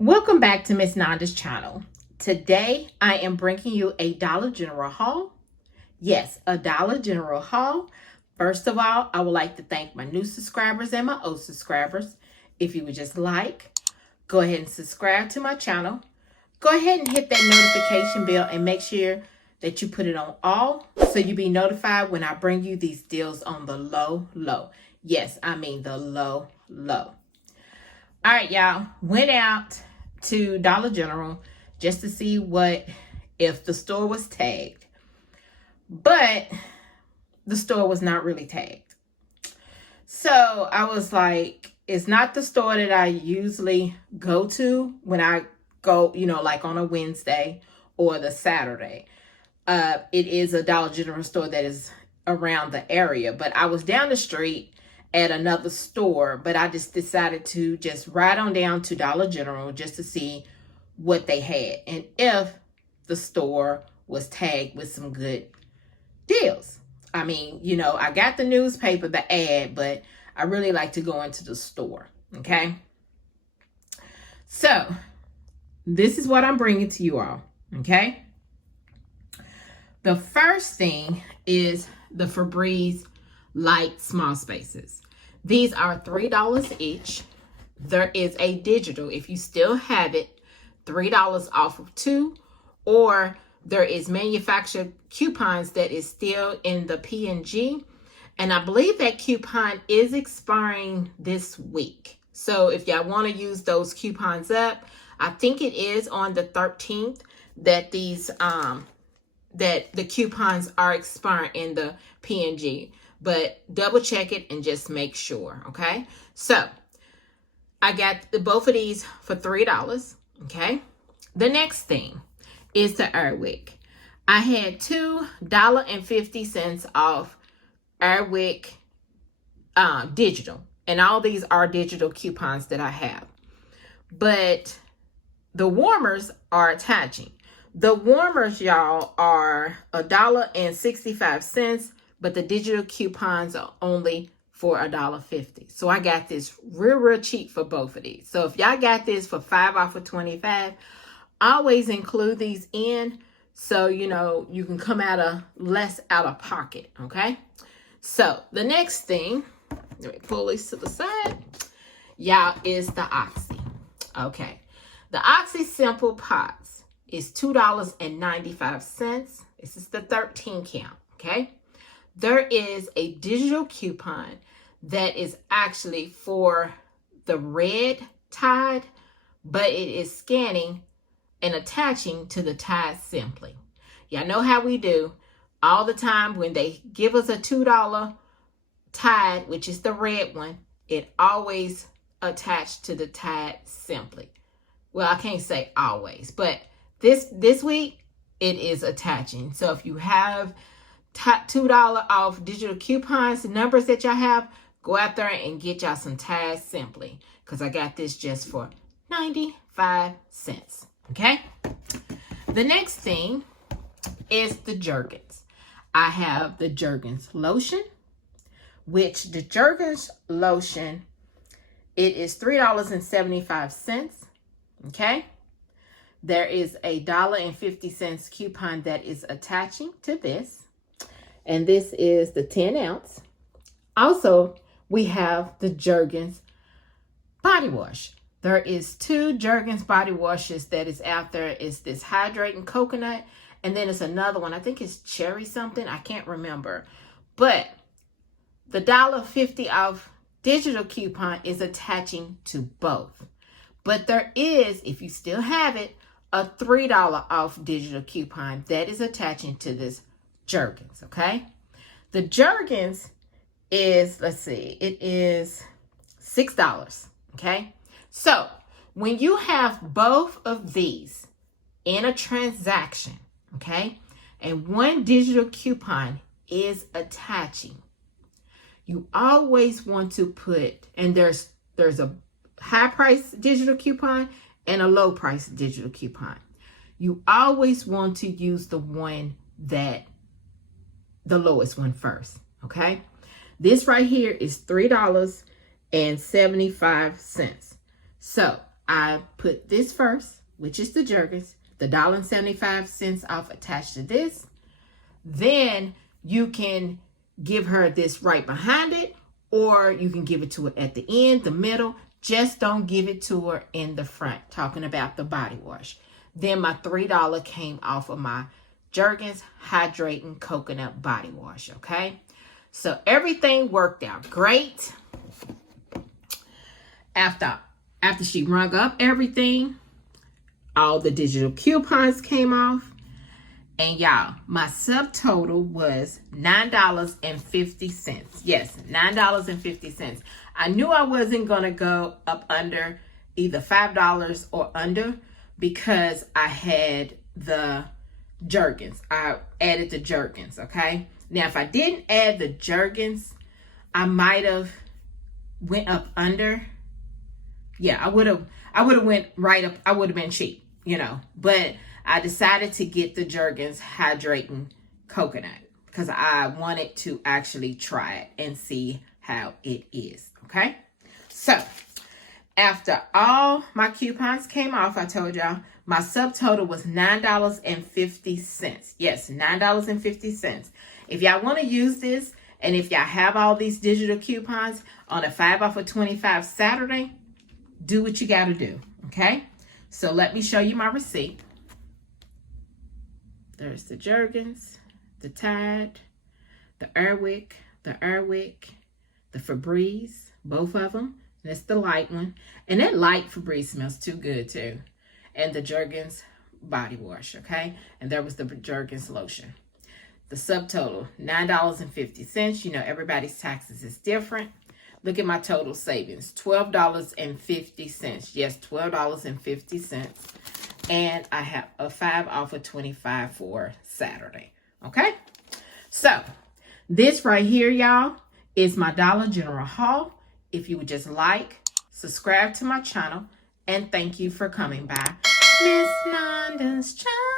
Welcome back to Miss Nanda's channel. Today I am bringing you a Dollar General haul. Yes, a Dollar General haul. First of all, I would like to thank my new subscribers and my old subscribers. If you would just go ahead and subscribe to my channel. Go ahead and hit that notification bell and make sure that you put it on all so you'll be notified when I bring you these deals on the low. Yes, I mean the low. All right, y'all. Went out to Dollar General just to see if the store was tagged. But the store was not really tagged. So I was like, it's not the store that I usually go to when I go, like on a Wednesday or the Saturday. It is a Dollar General store that is around the area. But I was down the street at another store, but I just decided to just ride on down to Dollar General just to see what they had and if the store was tagged with some good deals. I mean, I got the newspaper, the ad, but I really like to go into the store, okay? So, this is what I'm bringing to you all, okay? The first thing is the Febreeze Light Small Spaces. These are $3 each. There is a digital, if you still have it, $3 off of 2, or there is manufactured coupons that is still in the P&G, and I believe that coupon is expiring this week. So if y'all want to use those coupons up, I think it is on the 13th that these that the coupons are expiring in the P&G. But double check it and just make sure, okay? So I got both of these for $3, okay? The next thing is the Airwick. I had $2.50 off Airwick digital. And all these are digital coupons that I have. But the warmers are attaching. The warmers, y'all, are $1.65, but the digital coupons are only for $1.50. So I got this real cheap for both of these. So if y'all got this for 5 off of 25, always include these in so you can come less out of pocket, okay? So the next thing, let me pull these to the side, y'all, is the Oxy. Okay, the Oxy Simple Pots is $2.95. This is the 13 count, okay? There is a digital coupon that is actually for the red Tide, but it is scanning and attaching to the Tide Simply. Y'all know how we do all the time when they give us a $2 Tide, which is the red one, it always attached to the Tide Simply. Well, I can't say always, but this week it is attaching. So if you have $2 off digital coupons, the numbers that y'all have, go out there and get y'all some Tide Simply, because I got this just for 95 cents. Okay, the next thing is the Jergens. I have the Jergens lotion, which the Jergens lotion, it is $3.75. Okay, there is a $1.50 coupon that is attaching to this, and this is the 10 ounce. Also, we have the Jergens body wash. There is 2 Jergens body washes that is out there. It's this hydrating coconut, and then it's another one. I think it's cherry something. I can't remember. But the $1.50 off digital coupon is attaching to both. But there is, if you still have it, a $3 off digital coupon that is attaching to this Jergens, okay? The Jergens is, it is $6, okay? So when you have both of these in a transaction, okay, and one digital coupon is attaching, you always want to put, and there's a high price digital coupon and a low price digital coupon. You always want to use the lowest one first, okay? This right here is $3.75. So I put this first, which is the Jergens, the $1.75 off attached to this. Then you can give her this right behind it, or you can give it to her at the end, the middle. Just don't give it to her in the front, talking about the body wash. Then my $3 came off of my Jergens Hydrating Coconut Body Wash, okay? So everything worked out great. After she rung up everything, all the digital coupons came off. And y'all, my subtotal was $9.50. Yes, $9.50. I knew I wasn't going to go up under either $5 or under because I had the Jergens. I added the Jergens, okay? Now, if I didn't add the Jergens, I might have went up under. Yeah, I would have went right up. I would have been cheap, you know, but I decided to get the Jergens Hydrating Coconut because I wanted to actually try it and see how it is, okay? So, after all my coupons came off, I told y'all, my subtotal was $9.50. Yes, $9.50. If y'all want to use this, and if y'all have all these digital coupons on a 5 off of 25 Saturday, do what you got to do, okay? So, let me show you my receipt. There's the Jergens, the Tide, the Airwick, the Febreeze, both of them. That's the light one. And that light Febreeze smells too good too. And the Jergens body wash, okay? And there was the Jergens lotion. The subtotal, $9.50. You know, everybody's taxes is different. Look at my total savings, $12.50. Yes, $12.50. And I have a 5 off of 25 for Saturday. Okay? So, this right here, y'all, is my Dollar General haul. If you would just like, subscribe to my channel, and thank you for coming by. Miss London's Channel.